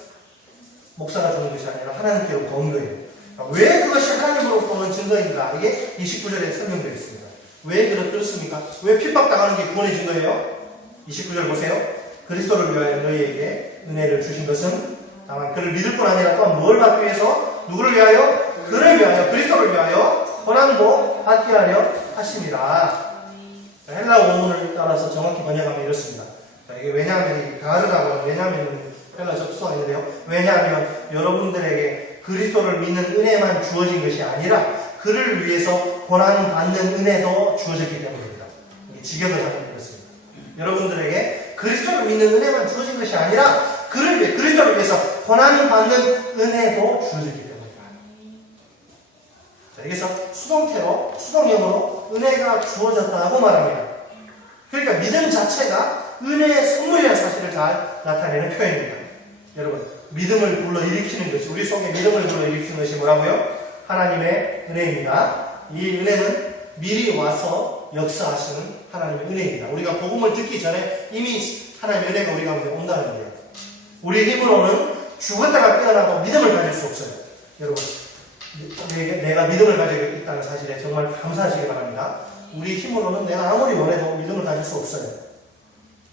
목사가 주는 것이 아니라 하나님께로부터 온 거예요. 왜 그것이 하나님으로부터 오는 증거인가? 이게 29절에 설명되어 있습니다. 왜 그렇습니까? 왜 핍박당하는 게 구원의 증거예요? 29절 보세요. 그리스도를 위하여 너희에게 은혜를 주신 것은 다만 그를 믿을 뿐 아니라 또한 뭘 받기 위해서? 누구를 위하여? 그를 위하여, 그리스도를 위하여 고난도 받게 하려 하십니다. 헬라 원문을 따라서 정확히 번역하면 이렇습니다. 이게 왜냐하면 가르라고 왜냐하면 헬라 접수가 있는데요. 왜냐하면 여러분들에게 그리스도를 믿는 은혜만 주어진 것이 아니라 그를 위해서 고난 받는 은혜도 주어졌기 때문입니다. 이게 직역을 하면 이렇습니다. 여러분들에게 그리스도를 믿는 은혜만 주어진 것이 아니라 그리스도를 위해서 고난 받는 은혜도 주어졌기 때문입니다. 자, 여기서 수동형으로 은혜가 주어졌다고 말합니다. 그러니까 믿음 자체가 은혜의 선물이라는 사실을 잘 나타내는 표현입니다. 여러분, 믿음을 불러일으키는 것이, 우리 속에 믿음을 불러일으키는 것이 뭐라고요? 하나님의 은혜입니다. 이 은혜는 미리 와서 역사하시는 하나님의 은혜입니다. 우리가 복음을 듣기 전에 이미 하나님의 은혜가 우리 가운데 온다는 거예요. 우리 힘으로는 죽었다가 깨어나도 믿음을 가질 수 없어요. 여러분, 내가 믿음을 가지고 있다는 사실에 정말 감사하시기 바랍니다. 우리 힘으로는 내가 아무리 원해도 믿음을 가질 수 없어요.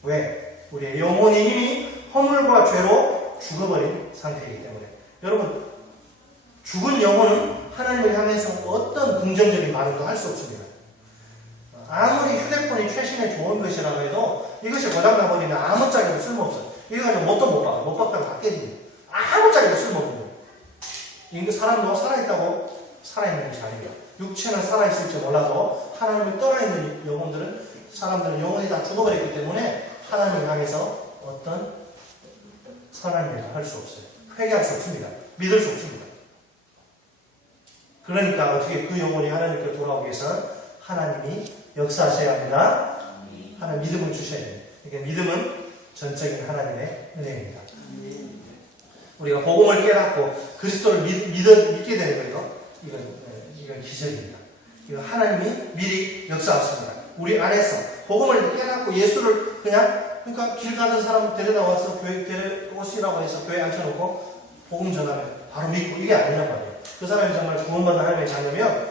왜? 우리의 영혼이 이미 허물과 죄로 죽어버린 상태이기 때문에. 여러분, 죽은 영혼은 하나님을 향해서 어떤 긍정적인 말도 할 수 없습니다. 아무리 휴대폰이 최신의 좋은 것이라고 해도 이것이 고장나버리면 아무짝에도 쓸모없어요. 이거 가지고 못 박다가 다 깨집니다. 아무짝에도 쓸모없는 거예요. 사람도 살아있다고 살아있는 것이 아닙니다. 육체는 살아있을지 몰라도 하나님을 떠나있는 사람들은 영혼이 다 죽어버렸기 때문에 하나님을 향해서 어떤 선한 일을 할 수 없어요. 회개할 수 없습니다. 믿을 수 없습니다. 그러니까 어떻게 그 영혼이 하나님께 돌아오기 위해서는 하나님이 역사하셔야 합니다. 하나님 믿음을 주셔야 됩니다. 그러니까 믿음은 전적인 하나님의 은혜입니다. 우리가 복음을 깨닫고 그리스도를 믿게 되는 거예요. 이건 기적입니다. 이건 하나님이 미리 역사하십니다. 우리 안에서 복음을 깨닫고 예수를 그러니까 길 가는 사람 데려다 와서 교회 데려오시라고 해서 교회 앉혀놓고 복음 전하면 바로 믿고 이게 아니란 말이에요. 그 사람이 정말 구원받은 하나님의 자녀면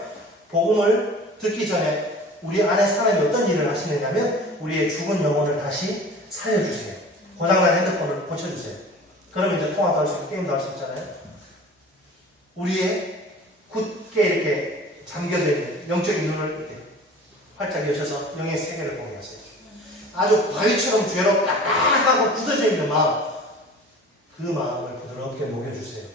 복음을 듣기 전에 우리 안에 하나님이 어떤 일을 하시느냐면 우리의 죽은 영혼을 다시 살려주세요. 고장난 핸드폰을 고쳐주세요. 그러면 이제 통화도 할 수 있고 게임도 할 수 있잖아요. 우리의 굳게 이렇게 잠겨져 있는 영적인 눈을 이렇게 활짝 여셔서 영의 세계를 보게 하세요. 아주 바위처럼 죄로 딱딱하고 굳어져 있는 마음, 그 마음을 부드럽게 녹여주세요.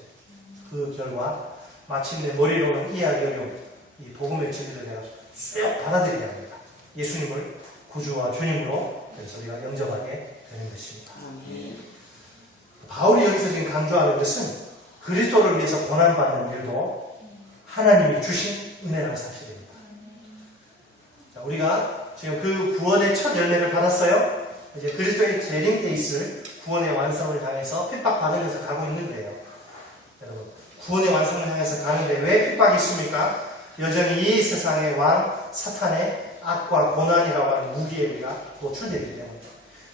그 결과 마침내 머리로는 이해하기 어려운 이 복음의 진리를 내가 쑥 받아들여야 합니다. 예수님을 구주와 주님으로 그래서 우리가 영접하게 되는 것입니다. 바울이 여기서 지금 강조하는 것은 그리스도를 위해서 고난받는 일도 하나님이 주신 은혜라는 사실입니다. 자, 우리가 지금 그 구원의 첫 열매를 받았어요. 이제 그리스도의 재림 때 있을 구원의 완성을 향해서 핍박받으면서 가고 있는데요. 여러분, 구원의 완성을 향해서 가는데 왜 핍박이 있습니까? 여전히 이 세상의 왕 사탄의 악과 고난이라고 하는 무기에 우리가 노출되기 때문에.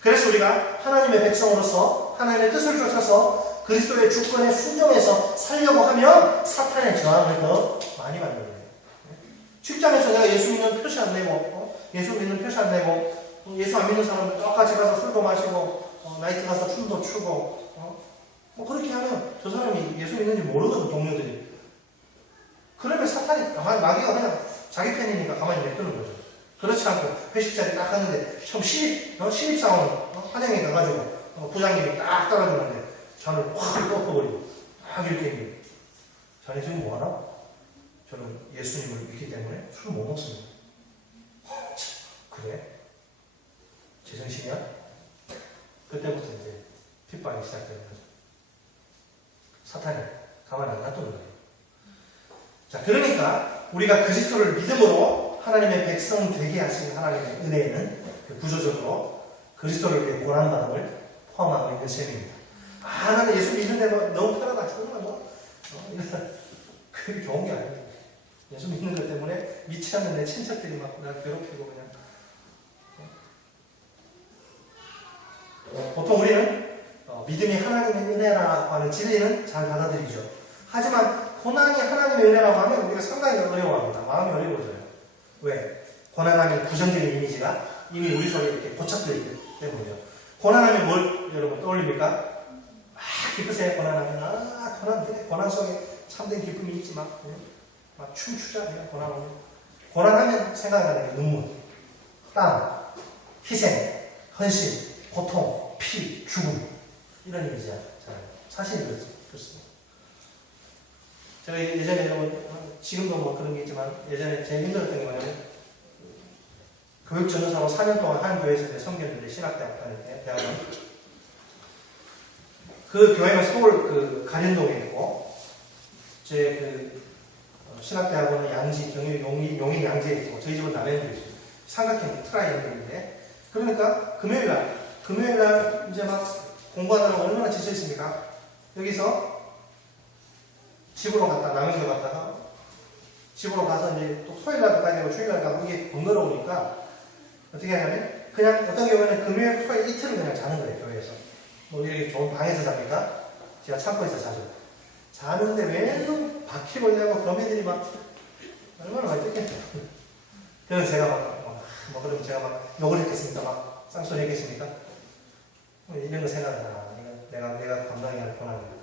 그래서 우리가 하나님의 백성으로서 하나님의 뜻을 쫓아서 그리스도의 주권에 순종해서 살려고 하면 사탄의 저항을 더 많이 받는 거예요. 직장에서 내가 예수 믿는 표시 안 내고 예수 믿는 표시 안 내고 예수 안 믿는 사람들 똑같이 가서 술도 마시고 나이트 가서 춤도 추고 그렇게 하면 저 사람이 예수 믿는지 모르거든, 동료들이. 그러면 사탄이 마귀가 그냥 자기 편이니까 가만히 냅두는 거죠. 그렇지 않고 회식 자리 딱 하는데 처음 신입사원 환영회 가가지고 부장님이 딱 따라주는데 저를 확 꺾어버리고 딱 이렇게 얘기해요. 자네 지금 뭐하나? 저는 예수님을 믿기 때문에 술 못 먹습니다. 그래? 제정신이야? 그때부터 이제 핍박이 시작되는 거죠. 사탄이 가만 안 놔두는 거예요. 자, 그러니까 우리가 그리스도를 믿음으로 하나님의 백성 되게 하신 하나님의 은혜는 그 구조적으로 그리스도를 위해 고난받음을 포함하고 있는 셈입니다. 아, 나는 예수 믿는데 너무 편하다. 정말 그게 좋은 게 아니에요. 예수 믿는 것 때문에 믿지 않는 내 친척들이 막 날 괴롭히고 그냥. 보통 우리는 믿음이 하나님의 은혜라고 하는 진리는 잘 받아들이죠. 하지만 고난이 하나님의 은혜라고 하면 우리가 상당히 어려워합니다. 마음이 어려워져요. 왜? 고난하면 부정적인 이미지가 이미 우리 속에 이렇게 고착되어 있기 때문이죠. 고난하면 뭘 여러분 떠올립니까? 기쁘세요. 고난하면 고난 속에 참된 기쁨이 있지 막 춤추잖아요. 고난하면 생각나는 게 눈물, 땀, 희생, 헌신, 고통, 피, 죽음 이런 이미지야. 사실이 그렇습니다. 제가 예전에 여러분 지금도 뭐 그런 게 있지만 예전에 제일 힘들었던 게 뭐냐면 교육전도사로 4년 동안 한 교회에서 섬겼는데 신학대학 다닐 대학원 그 교회가 서울 그 가련동에 있고 제 그 신학대학원은 양지 용인 양지에 있고 저희 집은 남해에 있어요. 삼각형 트라이앵글인데 그러니까 금요일날 이제 막 공부하느라고 얼마나 지쳐 있습니까? 여기서 집으로 갔다 남양주 갔다가 집으로 가서 이제 또 토요일날도 가야 되고 주일날 가고 이게 번거로우니까 어떻게 하냐면 그냥 어떤 경우에는 금요일 토요일 이틀을 그냥 자는 거예요. 교회에서 뭐 이렇게 좋은 방에서 잡니까? 제가 창고에서 자죠. 자는데 왼손 바퀴벌레하고 거미들이 막 얼마나 많이 뜯겠어요. 그래서 제가 그럼 제가 막 욕을 했겠습니까? 막 쌍소리 했겠습니까? 이런 거 생각나. 내가 감당해야 할 고난이야.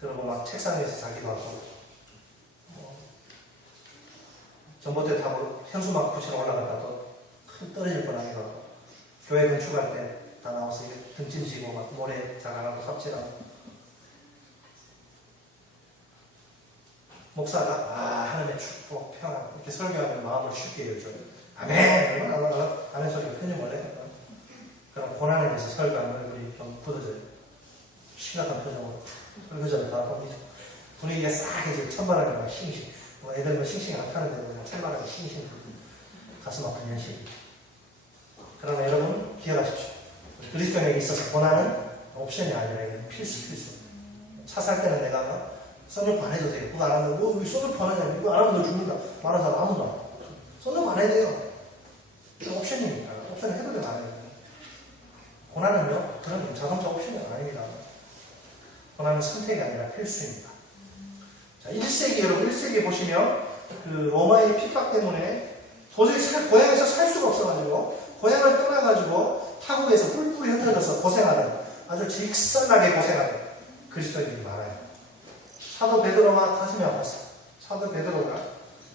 그리고 막 책상 위에서 자기도 하고 전봇대 타고 현수막 붙이러 올라갔다 또 떨어질 뻔하기도 하고 교회 건축할 때 다 나와서 등짐지고 막 모래 자갈하고 삽질하고 목사가 하나님의 축복, 평안 이렇게 설교하면 마음을 쉽게 열죠. 아멘! 아멘 소리가 편히 몰래 그럼 고난에 대해서 설교하는 얼굴이 좀 굳어져요. 심각한 표정으로 설교자를 다 봅니다. 분위기가 싸해져 천바람이 막 싱싱 애들 뭐 싱싱 안 타는데 그냥 천바람이 싱싱 가슴 아픈 현실. 그러나 여러분 기억하십시오. 그리스도인에게 있어서 고난은 옵션이 아니라 필수. 차 살 때는 내가 썬루프 안 해도 돼요. 그거 안 하면 너 왜 썬루프 안 하냐? 이거 안 하면 너 죽는다. 말하는 사람 아무도 안 해요. 썬루프 안 해도 돼요. 옵션이니까. 옵션 해도 돼요. 안 해도 돼요. 고난은요. 그런 자동차 옵션이 아닙니다. 고난은 선택이 아니라 필수입니다. 자, 1세기 여러분 1세기 보시면 그 로마의 핍박 때문에 도저히 고향에서 살 수가 없어가지고 고향을 떠나가지고 타국에서 뿔뿔이 흩어져서 고생하는 아주 직선하게 고생하는 그리스도인들이 많아요. 사도 베드로가 가슴이 아팠어요. 사도 베드로가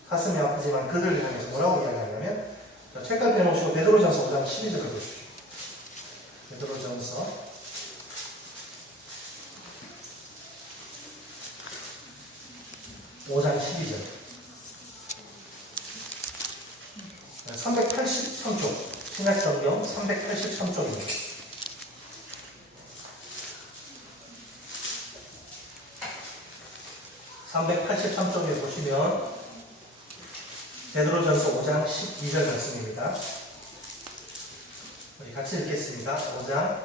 가슴이 아프지만 그들을 향해서 뭐라고 이야기하냐면 책갈 빼놓으시고 베드로전서 5장 12절을 보십시오. 베드로전서 5장 12절 383쪽 신약성경 383쪽입니다. (383쪽에) 보시면 베드로전서 5장 12절 말씀입니다. 우리 같이 읽겠습니다. 5장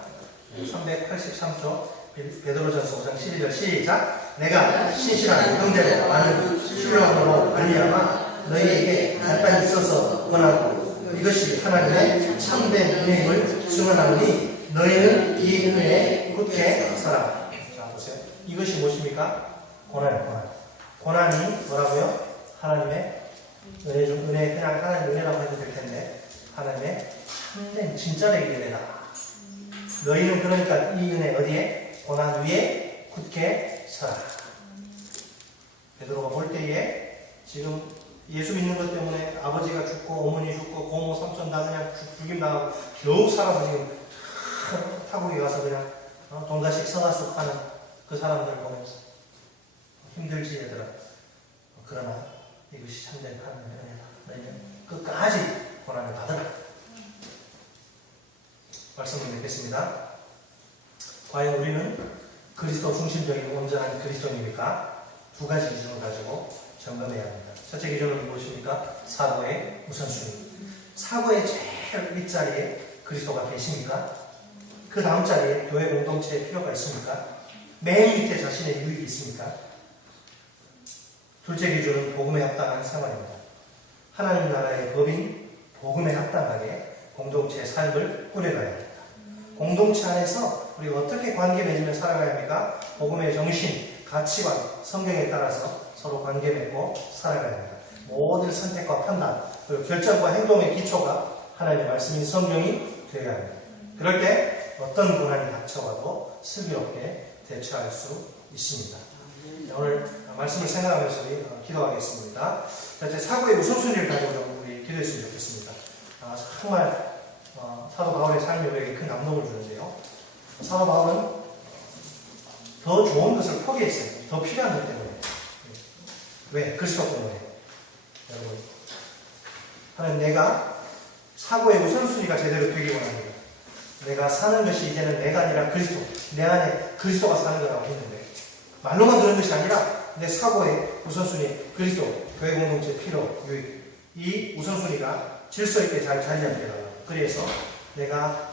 383쪽 베드로전서 5장 12절 시작. 내가 신실한 형제로 많은 신령으로 말미암아 너희에게 간단히 써서 권하고 이것이 하나님의 참된 은혜임을 증언하노니 너희는 이 은혜에 굳게 서라. 자 보세요. 이것이 무엇입니까? 고난이에요. 고난이 뭐라고요? 하나님의 은혜 중 은혜 그냥 하나님의 은혜라고 해도 될 텐데 하나님의 참된 진짜의 은혜다. 너희는 그러니까 이 은혜 어디에? 고난 위에 굳게 서라. 베드로가 볼 때에 지금 예수 믿는 것 때문에 아버지가 죽고 어머니 죽고 고모 삼촌 다 그냥 죽임당하고 겨우 살아서 지금 타국에 가서 그냥 동가식 서가숙 하는 그 사람들 보면서 힘들지 얘들아. 그러나 이것이 참된 하나님의 은혜다. 너희는 끝까지 고난을 받으라. 말씀을 맺겠습니다. 과연 우리는 그리스도 중심적인 온전한 그리스도인입니까? 두 가지 기준을 가지고 점검해야 합니다. 첫째 기준은 무엇입니까? 사고의 우선순위. 사고의 제일 윗자리에 그리스도가 계십니까? 그 다음 자리에 교회 공동체의 필요가 있습니까? 맨 밑에 자신의 유익이 있습니까? 둘째 기준은 복음에 합당한 생활입니다. 하나님 나라의 법인 복음에 합당하게 공동체의 삶을 꾸려가야 합니다. 공동체 안에서 우리가 어떻게 관계 맺으며 살아가야 합니까? 복음의 정신, 가치관, 성경에 따라서 서로 관계 맺고 살아가야 합니다. 모든 선택과 판단, 그리고 결정과 행동의 기초가 하나님의 말씀인 성경이 되어야 합니다. 그럴 때 어떤 고난이 닥쳐와도 슬기롭게 대처할 수 있습니다. 오늘 말씀을 생각하면서 기도하겠습니다. 제 사고의 우선순위를 가지고 좀 우리 기도했으면 좋겠습니다. 정말 사도 바울의 삶이 우리에게 큰 감동을 주는데요. 사도 바울은 더 좋은 것을 포기했어요. 더 필요한 것 때문에. 왜? 그리스도 때문에. 여러분, 하나님, 내가 사고의 우선순위가 제대로 되기 원합니다. 내가 사는 것이 이제는 내가 아니라 그리스도, 내 안에 그리스도가 사는 거라고 했는데, 말로만 그런 것이 아니라 내 사고의 우선순위, 그리스도, 교회 공동체 필요, 유익, 이 우선순위가 질서 있게 잘 자리 잡게 달라고. 그래서 내가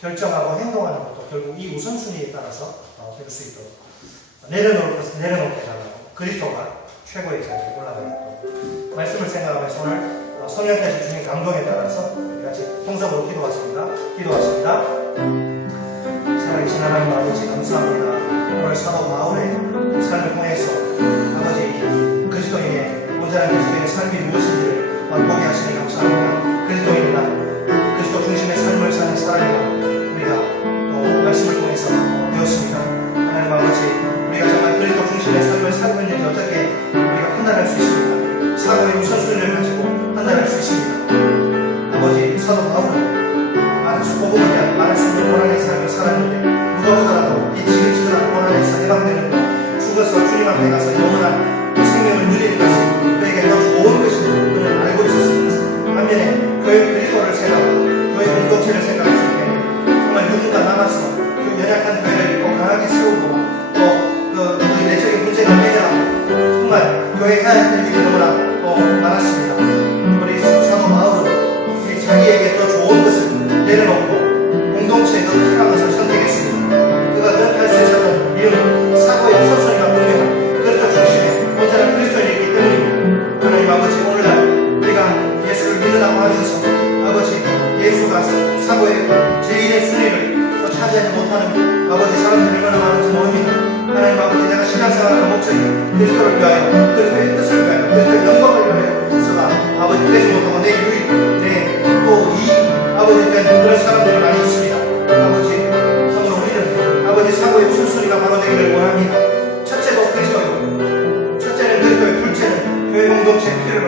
결정하고 행동하는 것도 결국 이 우선순위에 따라서 될 수 있도록 내려놓을 것은 내려놓게 달라고. 그리스도가 최고의 자리에 올라가도록. 말씀을 생각하면서 오늘 성령께서 주신 감동에 따라서 우리 같이 통성으로 기도하십니다. 살아계신 하나님 아버지 감사합니다. 오늘 사도 바울의 삶을 통해서 아버지 그리스도인의 온전한 그리스도인의 삶이 무엇인지를 맛보게 하시니 감사합니다. 그리스도인이나 그리스도 중심의 삶을 사는 사람이나 우리가 말씀을 통해서 배웠습니다. 하나님 아버지, 우리가 정말 그리스도 중심의 삶을 살고 있는지 어떻게 우리가 판단할 수 있습니까? 사고의 우선순위를 가지고 판단할 수 있습니다. 아버지, 사도 바울은 말할 수 없는 고난의 삶을 살았는데 누가 보더라도 이 지긋지긋한 고난에서 해방되는 것, 죽어서 주님 앞에 가서 영원한 생명을 누리는 것이 그에게 더 좋은 것임을 그는 알고 있었습니다. 반면에 교회 그리스도를 생각하고 교회 공동체를 생각했을 때 정말 누군가 남아서 그 연약한 교회를 더 강하게 세우고 또 그 내적인 문제를 해결하고 정말 교회 해야 할 일이 너무나 많았습니다. 우리 사도 바울은 자기에게 더 좋은 것을 내려놓고 공동체에 더 필요한 것을 선택했습니다. 그가 그렇게 할 수 있었던 이유는 사고의 우선순위가 분명한 그리스도 중심의 온전한 그리스도인이기 때문입니다. 하나님 아버지, 오늘날 우리가 예수를 믿는다고 하셔서 아버지, 예수가 사고의 제1의 순위를 또 차지하지 못하는 아버지 사람들이 얼마나 많은지 모릅니다. 하나님 아버지, 내가 신앙생활하는 목적이 그리스도를 위하여, 그리스도의 뜻을 위하여, 그리스도의 영광을 위하여서가 아버지 되지 못하고 내 유익, 또 이 아버지에 대한 그런 사람들이 많이 있습니다. 아버지, 참으로 우리는 아버지 사고의 우선순위가 바로 되기를 원합니다. 첫째도 그리스도요, 첫째는 그리스도요, 둘째는 교회 공동체의 필요로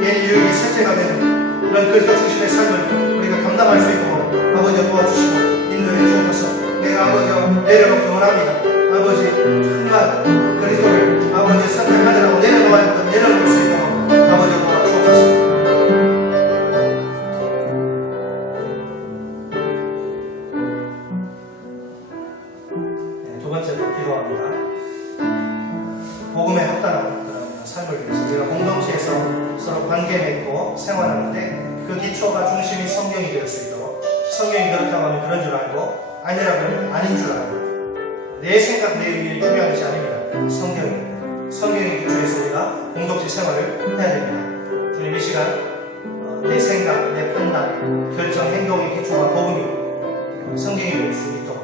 내 유익이 셋째가 되는 그런 그리스도 중심의 삶을 우리가 감당할 수 있도록 아버지 도와주시고 인도해 주옵소서. 내가 아버지와 내려놓기 원합니다. 아버지, 정말 그리스도를 아버지 선택하느라고 내려놓을 수 있도록 아버지 도와주옵소서. 두 번째로 기도합니다. 복음에 합당한 그런 삶을 위해서 우리가 공동체에서 서로 관계 맺고 생활하는데 그 기초가 중심이 성경이 될 수 있도록, 성경이 그렇다고 하면 그런 줄 알고 아니라고 하면 아닌 줄 알고, 내 생각, 내 의견이 중요한 것이 아닙니다. 성경의 기초에서 우리가 공동체 생활을 해야 됩니다. 주님, 이 시간 내 생각, 내 판단, 결정, 행동의 기초가 복음이 성경이 될 수 있도록,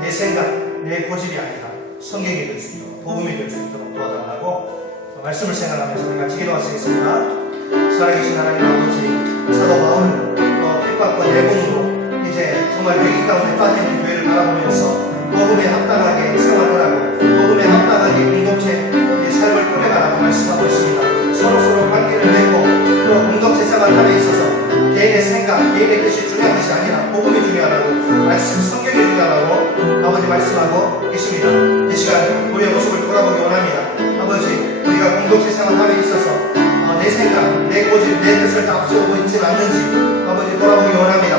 내 생각, 내 고집이 아니라 성경이 될 수 있도록, 복음이 될 수 있도록 도와달라고 말씀을 생각하면서 우리 같이 기도하시겠습니다. 살아계신 하나님 아버지, 사도 바울은 핍박과 내분으로 이제 정말 위기 가운데 빠지는 교회를 바라보면서 복음에 합당하게 생활하라고, 복음에 합당하게 공동체의 삶을 꾸려가라고 말씀하고 있습니다. 서로 관계를 맺고 또 공동체 생활함에 있어서 개인의 생각, 개인의 뜻이 중요한 것이 아니라 복음이 중요하다고, 말씀, 성경이 중요하다고 아버지 말씀하고 계십니다. 이 시간 우리의 모습을 돌아보기 원합니다. 아버지, 우리가 공동체 생활함에 있어서 내 생각, 내 고집, 내 뜻을 다 앞세우고 있지 않는지 아버지 돌아보기 원합니다.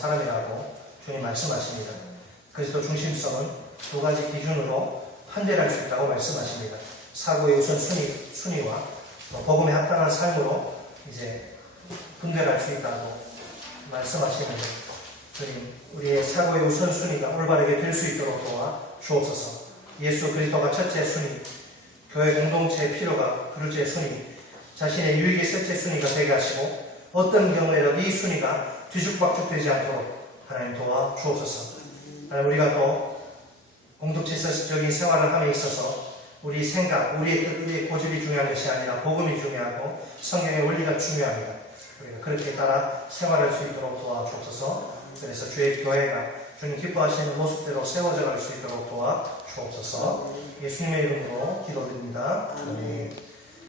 사람이라고 주님 말씀하십니다. 그리스도 중심성은 두 가지 기준으로 판별할 수 있다고 말씀하십니다. 사고의 우선순위와 복음에 합당한 삶으로 이제 분별할 수 있다고 말씀하시는데, 주님, 우리의 사고의 우선순위가 올바르게 될 수 있도록 도와 주옵소서. 예수 그리스도가 첫째 순위, 교회 공동체의 필요가 둘째 순위, 자신의 유익의 셋째 순위가 되게 하시고, 어떤 경우에도 이 순위가 뒤죽박죽되지 않도록 하나님 도와 주옵소서. 하나님, 우리가 또 공동체적인 생활을 함에 있어서 우리 생각, 우리의 뜻, 우리의 고집이 중요한 것이 아니라 복음이 중요하고 성경의 원리가 중요합니다. 우리가 그렇게 따라 생활할 수 있도록 도와주옵소서. 그래서 주의 교회가 주님 기뻐하시는 모습대로 세워져 갈 수 있도록 도와주옵소서. 예수님의 이름으로 기도드립니다. 아멘.